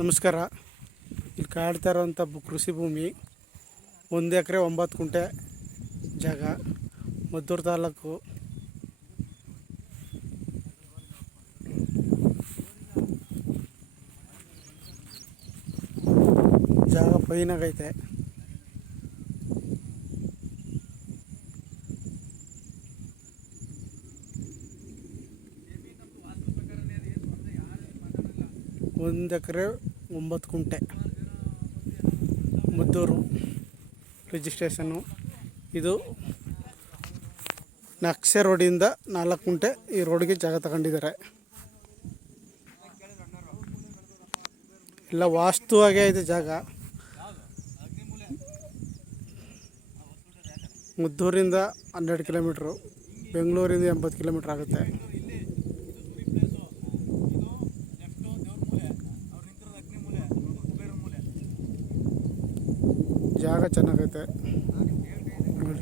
ನಮಸ್ಕಾರ. ಇಲ್ಲಿ ಕಾಡ್ತಾ ಇರೋವಂಥ ಕೃಷಿ ಭೂಮಿ 1 ಎಕರೆ 9 ಗುಂಟೆ ಜಾಗ, ಮದ್ದೂರು ತಾಲೂಕು. ಜಾಗ ಫೈನಾಗೈತೆ. ಒಂದು ಎಕರೆ 9 ಗುಂಟೆ ಮದ್ದೂರು ರಿಜಿಸ್ಟ್ರೇಷನ್ನು. ಇದು ನಕ್ಷೆ ರೋಡಿಂದ 4 ಗುಂಟೆ ಈ ರೋಡ್ಗೆ ಜಾಗ ತಗೊಂಡಿದ್ದಾರೆ. ಎಲ್ಲ ವಾಸ್ತುವಾಗೇ ಇದೆ ಜಾಗ. ಮದ್ದೂರಿಂದ 12 ಕಿಲೋಮೀಟ್ರು, ಬೆಂಗಳೂರಿಂದ 80 ಕಿಲೋಮೀಟ್ರ್ ಆಗುತ್ತೆ. ಜಾಗ ಚೆನ್ನಾಗೈತೆ ನೋಡಿ.